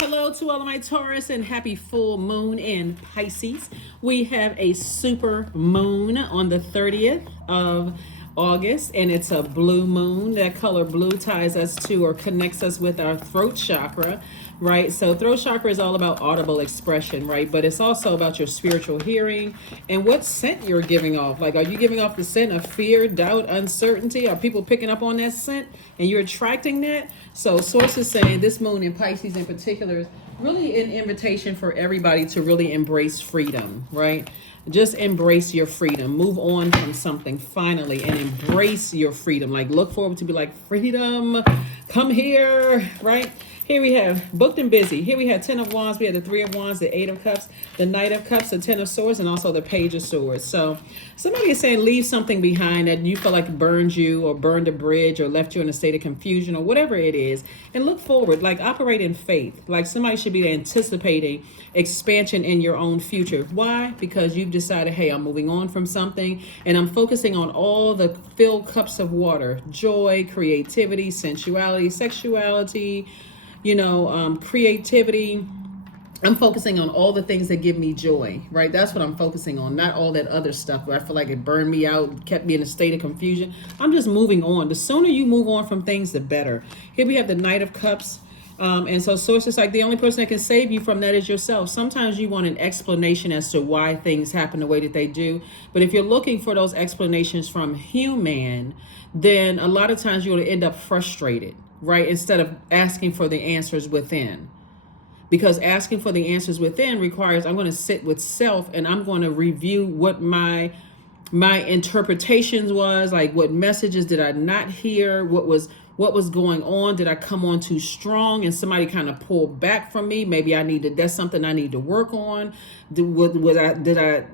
Hello to all of my Taurus and happy full moon in Pisces. We have a super moon on the 30th of August, and it's a blue moon. That color blue ties us to or connects us with our throat chakra, right? So throat chakra is all about audible expression, right? But it's also about your spiritual hearing and what scent you're giving off. Like, are you giving off the scent of fear, doubt, uncertainty? Are people picking up on that scent and you're attracting that? So sources saying this moon in Pisces in particular is really an invitation for everybody to really embrace freedom, right? Just embrace your freedom. Move on from something finally and embrace your freedom. Like, look forward to be like, freedom, come here, right? Here we have booked and busy. Here we have 10 of Wands. We have the 3 of Wands, the 8 of Cups, the Knight of Cups, the 10 of Swords, and also the Page of Swords. So somebody is saying leave something behind that you feel like burned you or burned a bridge or left you in a state of confusion or whatever it is. And look forward, like operate in faith. Like somebody should be anticipating expansion in your own future. Why? Because you've decided, hey, I'm moving on from something and I'm focusing on all the filled cups of water: joy, creativity, sensuality, sexuality, creativity. I'm focusing on all the things that give me joy, right? That's what I'm focusing on, not all that other stuff where I feel like it burned me out, kept me in a state of confusion. I'm just moving on. The sooner you move on from things, the better. Here we have the Knight of Cups. And so sources like the only person that can save you from that is yourself. Sometimes you want an explanation as to why things happen the way that they do. But if you're looking for those explanations from human, then a lot of times you're going to end up frustrated, right? Instead of asking for the answers within. Because asking for the answers within requires I'm going to sit with self and I'm going to review what my interpretations was, like what messages did I not hear, what was going on, did I come on too strong and somebody kind of pulled back from me? Maybe that's something I need to work on. Did I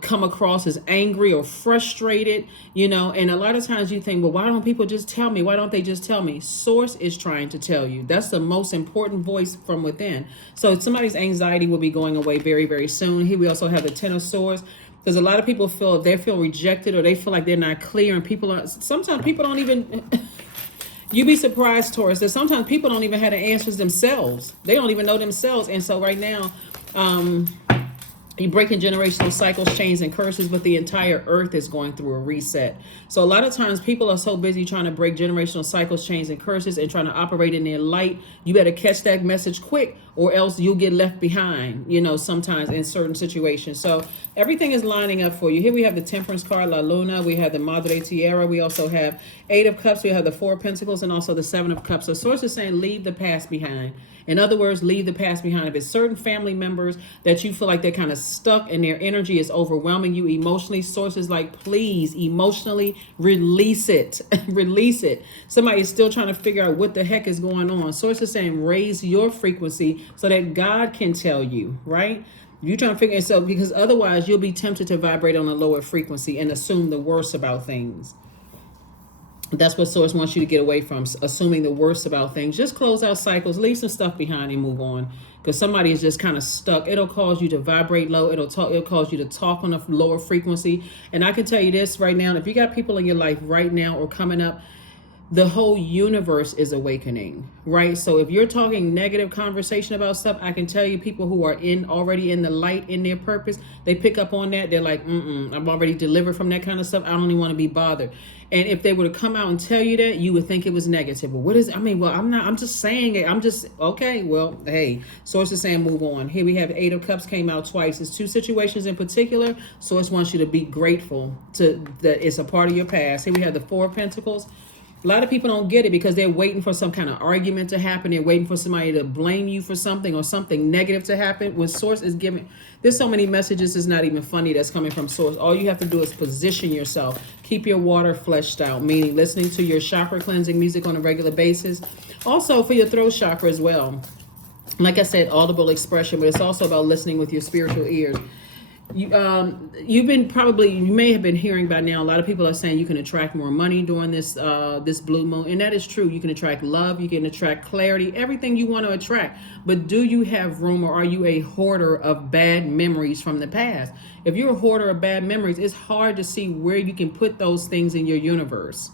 come across as angry or frustrated, and a lot of times you think, well, why don't people just tell me? Why don't they just tell me? Source is trying to tell you. That's the most important voice from within. So somebody's anxiety will be going away very, very soon. Here we also have the 10 of Swords, because a lot of people feel rejected or they feel like they're not clear, and sometimes people don't even you'd be surprised, Taurus, that sometimes people don't even have the answers themselves. They don't even know themselves. And so right now, you're breaking generational cycles, chains, and curses, but the entire earth is going through a reset. So a lot of times people are so busy trying to break generational cycles, chains, and curses and trying to operate in their light. You better catch that message quick or else you'll get left behind, sometimes in certain situations. So everything is lining up for you. Here we have the Temperance card, La Luna. We have the Madre Tierra. We also have 8 of Cups. We have the 4 of Pentacles and also the 7 of Cups. So source is saying leave the past behind. In other words, leave the past behind. If it's certain family members that you feel like they're kind of stuck and their energy is overwhelming you emotionally, sources like, please emotionally release it. Release it. Somebody is still trying to figure out what the heck is going on. Sources saying raise your frequency so that God can tell you, right? You're trying to figure it out, because otherwise you'll be tempted to vibrate on a lower frequency and assume the worst about things. That's what source wants you to get away from, assuming the worst about things. Just close out cycles, leave some stuff behind and move on, because somebody is just kind of stuck. It'll cause you to vibrate low. It'll cause you to talk on a lower frequency. And I can tell you this right now, if you got people in your life right now or coming up, the whole universe is awakening, right? So if you're talking negative conversation about stuff, I can tell you people who are already in the light, in their purpose, they pick up on that. They're like, I'm already delivered from that kind of stuff. I don't even want to be bothered. And if they were to come out and tell you that, you would think it was negative. But what is, I'm just saying it. I'm just, okay, well, hey, source is saying move on. Here we have 8 of Cups came out twice. It's 2 situations in particular. Source wants you to be grateful to that it's a part of your past. Here we have the 4 of Pentacles. A lot of people don't get it because they're waiting for some kind of argument to happen. They're waiting for somebody to blame you for something or something negative to happen. When source is giving, there's so many messages, it's not even funny, that's coming from source. All you have to do is position yourself. Keep your water fleshed out, meaning listening to your chakra cleansing music on a regular basis. Also for your throat chakra as well. Like I said, audible expression, but it's also about listening with your spiritual ears. You may have been hearing by now, a lot of people are saying you can attract more money during this blue moon, and that is true. You can attract love, you can attract clarity, everything you want to attract. But do you have room, or are you a hoarder of bad memories from the past? If you're a hoarder of bad memories, it's hard to see where you can put those things in your universe.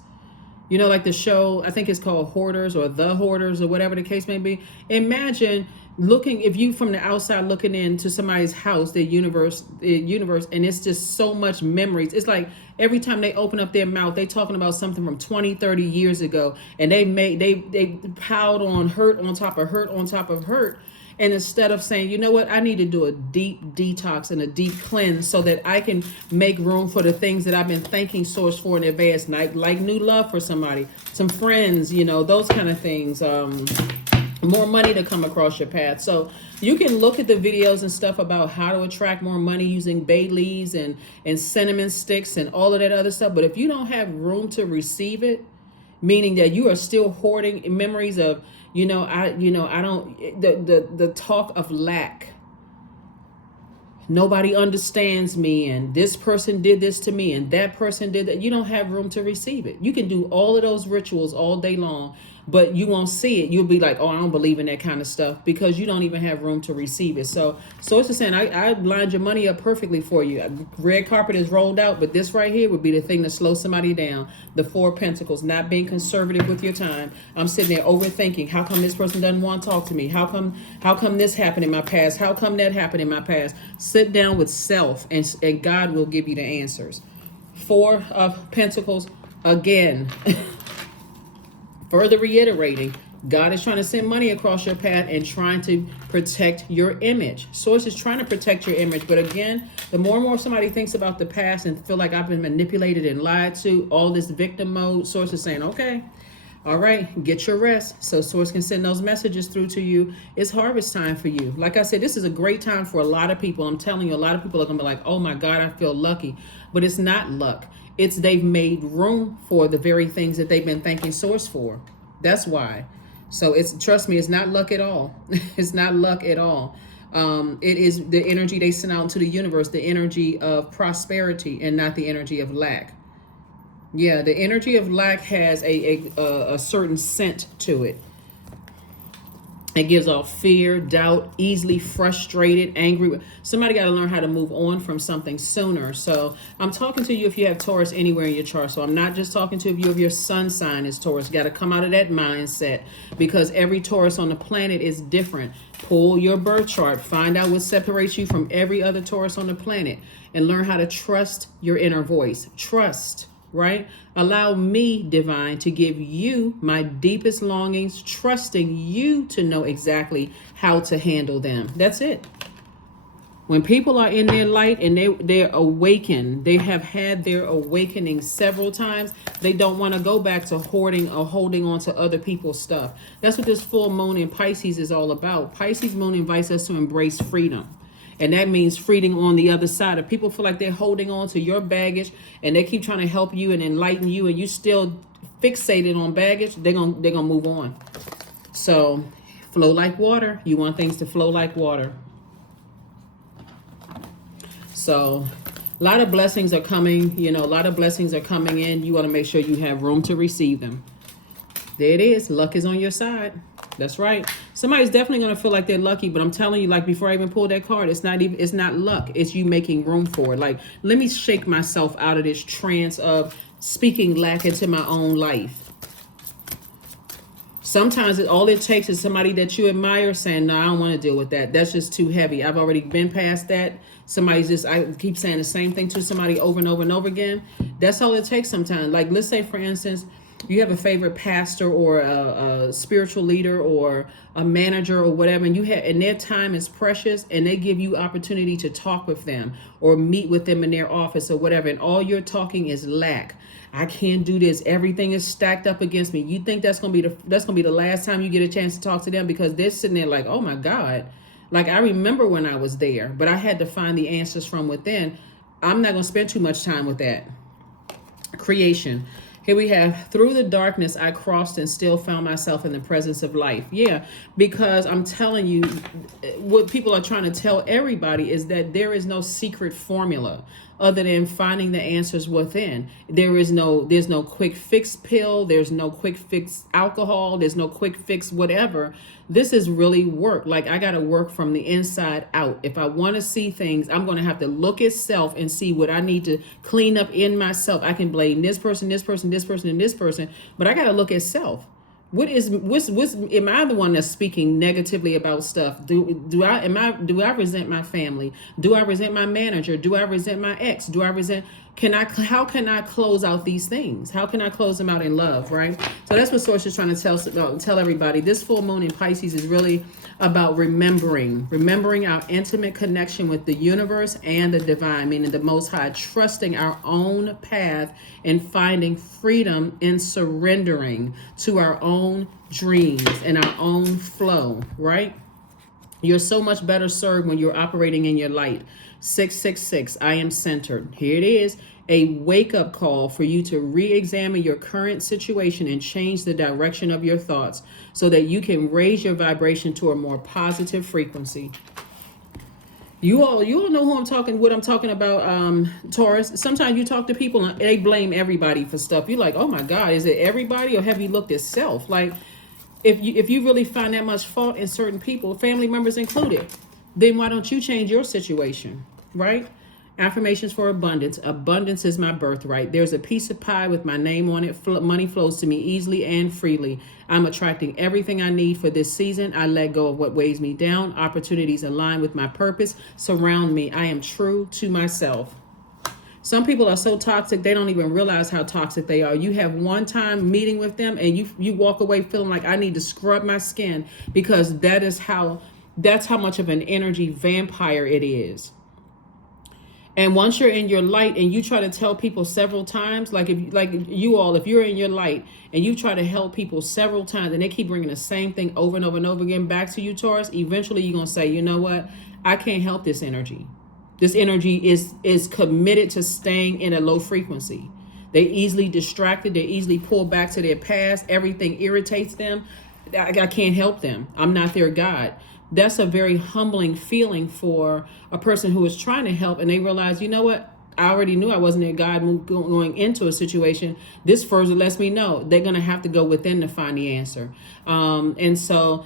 You know, like the show, I think it's called Hoarders or The Hoarders or whatever the case may be. Imagine looking, if you from the outside looking into somebody's house, their universe, and it's just so much memories. It's like every time they open up their mouth, they talking about something from 20, 30 years ago, and they piled on hurt on top of hurt on top of hurt. And instead of saying, you know what, I need to do a deep detox and a deep cleanse so that I can make room for the things that I've been thanking Source for in advance, like new love for somebody, some friends, those kind of things. More money to come across your path. So you can look at the videos and stuff about how to attract more money using bay leaves and cinnamon sticks and all of that other stuff. But if you don't have room to receive it, meaning that you are still hoarding memories of, I don't, the talk of lack. Nobody understands me, and this person did this to me, and that person did that. You don't have room to receive it. You can do all of those rituals all day long, but you won't see it. You'll be like, oh, I don't believe in that kind of stuff, because you don't even have room to receive it. So it's just saying, I lined your money up perfectly for you. Red carpet is rolled out, but this right here would be the thing to slow somebody down. The Four of Pentacles, not being conservative with your time. I'm sitting there overthinking, how come this person doesn't want to talk to me? How come this happened in my past? How come that happened in my past? Sit down with self, and God will give you the answers. Four of Pentacles, again, further reiterating, God is trying to send money across your path and trying to protect your image. Source is trying to protect your image. But again, the more and more somebody thinks about the past and feel like I've been manipulated and lied to, all this victim mode, Source is saying, okay, all right, get your rest so Source can send those messages through to you. It's harvest time for you. Like I said, this is a great time for a lot of people. I'm telling you, a lot of people are going to be like, oh my God, I feel lucky. But it's not luck. It's they've made room for the very things that they've been thanking Source for. That's why. So trust me, it's not luck at all. It's not luck at all. It is the energy they send out into the universe, the energy of prosperity and not the energy of lack. Yeah, the energy of lack has a certain scent to it. It gives off fear, doubt, easily frustrated, angry. Somebody got to learn how to move on from something sooner. So I'm talking to you if you have Taurus anywhere in your chart. So I'm not just talking to you if your sun sign is Taurus. Got to come out of that mindset, because every Taurus on the planet is different. Pull your birth chart. Find out what separates you from every other Taurus on the planet, and learn how to trust your inner voice. Trust. Right? Allow me, divine, to give you my deepest longings, trusting you to know exactly how to handle them. That's it. When people are in their light and they're awakened, they have had their awakening several times, they don't want to go back to hoarding or holding on to other people's stuff. That's what this full moon in Pisces is all about. Pisces moon invites us to embrace freedom. And that means freedom on the other side. If people feel like they're holding on to your baggage and they keep trying to help you and enlighten you, and you still fixated on baggage, they're gonna move on. So flow like water. You want things to flow like water. So a lot of blessings are coming. A lot of blessings are coming in. You want to make sure you have room to receive them. There it is. Luck is on your side. That's right. Somebody's definitely going to feel like they're lucky, but I'm telling you, like before I even pulled that card, it's not luck. It's you making room for it. Like, let me shake myself out of this trance of speaking lack into my own life. Sometimes all it takes is somebody that you admire saying, no, I don't want to deal with that. That's just too heavy. I've already been past that. I keep saying the same thing to somebody over and over and over again. That's all it takes sometimes. Like, let's say, for instance, you have a favorite pastor or a spiritual leader or a manager or whatever, and their time is precious, and they give you opportunity to talk with them or meet with them in their office or whatever, and all you're talking is lack. I can't do this. Everything is stacked up against me. You think that's gonna be the last time you get a chance to talk to them, because they're sitting there like, oh my God, like I remember when I was there, but I had to find the answers from within. I'm not gonna spend too much time with that. Creation. Here we have, through the darkness, I crossed and still found myself in the presence of life. Yeah, because I'm telling you, what people are trying to tell everybody is that there is no secret formula other than finding the answers within. There's no quick fix pill. There's no quick fix alcohol. There's no quick fix whatever. this is really work. Like, I got to work from the inside out. If I want to see things, I'm going to have to look at self and see what I need to clean up in myself. I can blame this person, this person, this person, and this person, but I got to look at self. What's am I the one that's speaking negatively about stuff? Do I resent my family? Do I resent my manager? Do I resent my ex? Do I resent how can I close out these things? How can I close them out in love, right? So that's what Source is trying to tell everybody. This full moon in Pisces is really about remembering our intimate connection with the universe and the divine, meaning the Most High, trusting our own path and finding freedom in surrendering to our own dreams and our own flow, right? You're so much better served when you're operating in your light. 666, I am centered. Here it is, a wake-up call for you to re-examine your current situation and change the direction of your thoughts so that you can raise your vibration to a more positive frequency. You all know what I'm talking about, Taurus. Sometimes you talk to people and they blame everybody for stuff. You're like, oh my God, is it everybody, or have you looked at self? Like, if you really find that much fault in certain people, family members included, then why don't you change your situation, right? Affirmations for abundance. Abundance is my birthright. There's a piece of pie with my name on it. Money flows to me easily and freely. I'm attracting everything I need for this season. I let go of what weighs me down. Opportunities align with my purpose. Surround me. I am true to myself. Some people are so toxic, they don't even realize how toxic they are. You have one time meeting with them and you walk away feeling like I need to scrub my skin, because that's how much of an energy vampire it is. And once you're in your light and you try to tell people several times, if you're in your light and you try to help people several times and they keep bringing the same thing over and over and over again back to you, Taurus, eventually you're going to say, you know what? I can't help this energy. This energy is committed to staying in a low frequency. They're easily distracted. They're easily pulled back to their past. Everything irritates them. I can't help them. I'm not their God. That's a very humbling feeling for a person who is trying to help, and they realize, you know what? I already knew I wasn't their God going into a situation. This further lets me know they're going to have to go within to find the answer. And so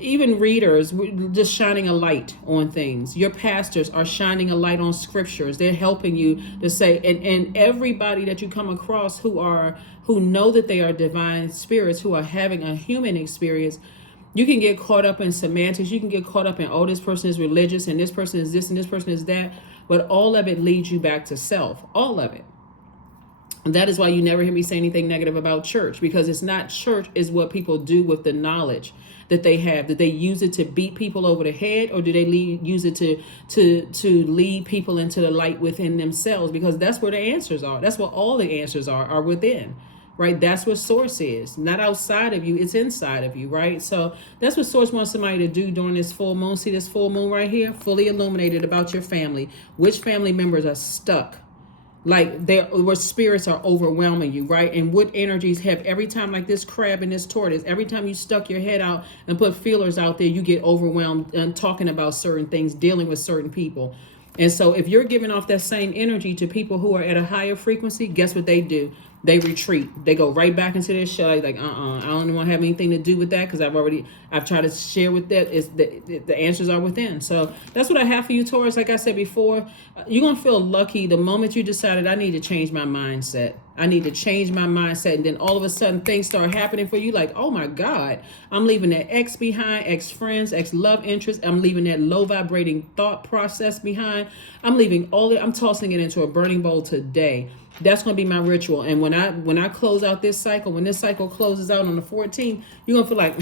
even readers, we're just shining a light on things. Your pastors are shining a light on scriptures. They're helping you to say, and everybody that you come across who know that they are divine spirits, who are having a human experience, you can get caught up in semantics. You can get caught up in, oh, this person is religious and this person is this and this person is that. But all of it leads you back to self. All of it. And that is why you never hear me say anything negative about church, because it's not church is what people do with the knowledge that they have. Did they use it to beat people over the head, or do they use it to lead people into the light within themselves? Because that's where the answers are. That's where all the answers are within. Right? That's what source is. Not outside of you, it's inside of you, right? So that's what source wants somebody to do during this full moon. See this full moon right here? Fully illuminated about your family. Which family members are stuck? Like where spirits are overwhelming you, right? And what energies have, every time, like this crab and this tortoise, every time you stuck your head out and put feelers out there, you get overwhelmed and talking about certain things, dealing with certain people. And so if you're giving off that same energy to people who are at a higher frequency, guess what they do? They retreat. They go right back into their shell. Like, I don't want to have anything to do with that, because I've tried to share with that. Is the answers are within. So that's what I have for you, Taurus. Like I said before, you're going to feel lucky the moment you decided, I need to change my mindset. I need to change my mindset. And then all of a sudden things start happening for you. Like, oh my God, I'm leaving that ex behind, ex-friends, ex-love interest. I'm leaving that low vibrating thought process behind. I'm leaving I'm tossing it into a burning bowl today. That's going to be my ritual. And when I close out this cycle, when this cycle closes out on the 14th, you're going to feel like,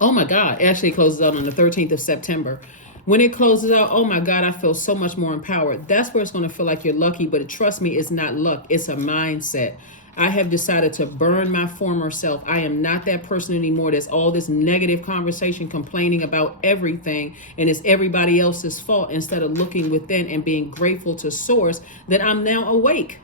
oh my God, actually it closes out on the 13th of September. When it closes out, oh my God, I feel so much more empowered. That's where it's going to feel like you're lucky. But trust me, it's not luck. It's a mindset. I have decided to burn my former self. I am not that person anymore. There's all this negative conversation, complaining about everything, and it's everybody else's fault, instead of looking within and being grateful to source that I'm now awake.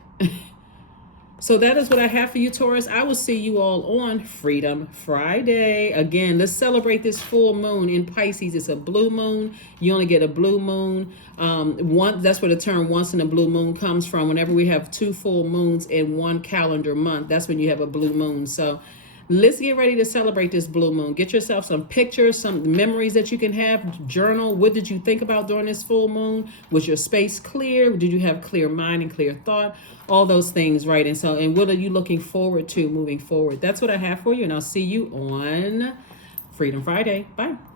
So that is what I have for you, Taurus. I will see you all on Freedom Friday. Again, let's celebrate this full moon in Pisces. It's a blue moon. You only get a blue moon. That's where the term once in a blue moon comes from. Whenever we have two full moons in one calendar month, that's when you have a blue moon. So let's get ready to celebrate this blue moon. Get yourself some pictures, some memories that you can have. Journal. What did you think about during this full moon? Was your space clear? Did you have clear mind and clear thought? All those things, right? And what are you looking forward to moving forward? That's what I have for you, and I'll see you on Freedom Friday. Bye.